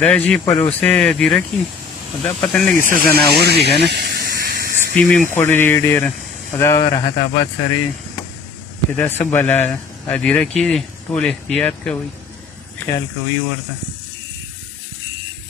دا جی پلوسې هدیره کې دا پته نه لګي څه ځناور دي که نه سپي مې هم خوړلي ډېره دا راحت آباد سره چې دا څه بلا هدیره کې دي ټول احتیاط کوئ خیال کوئ ورته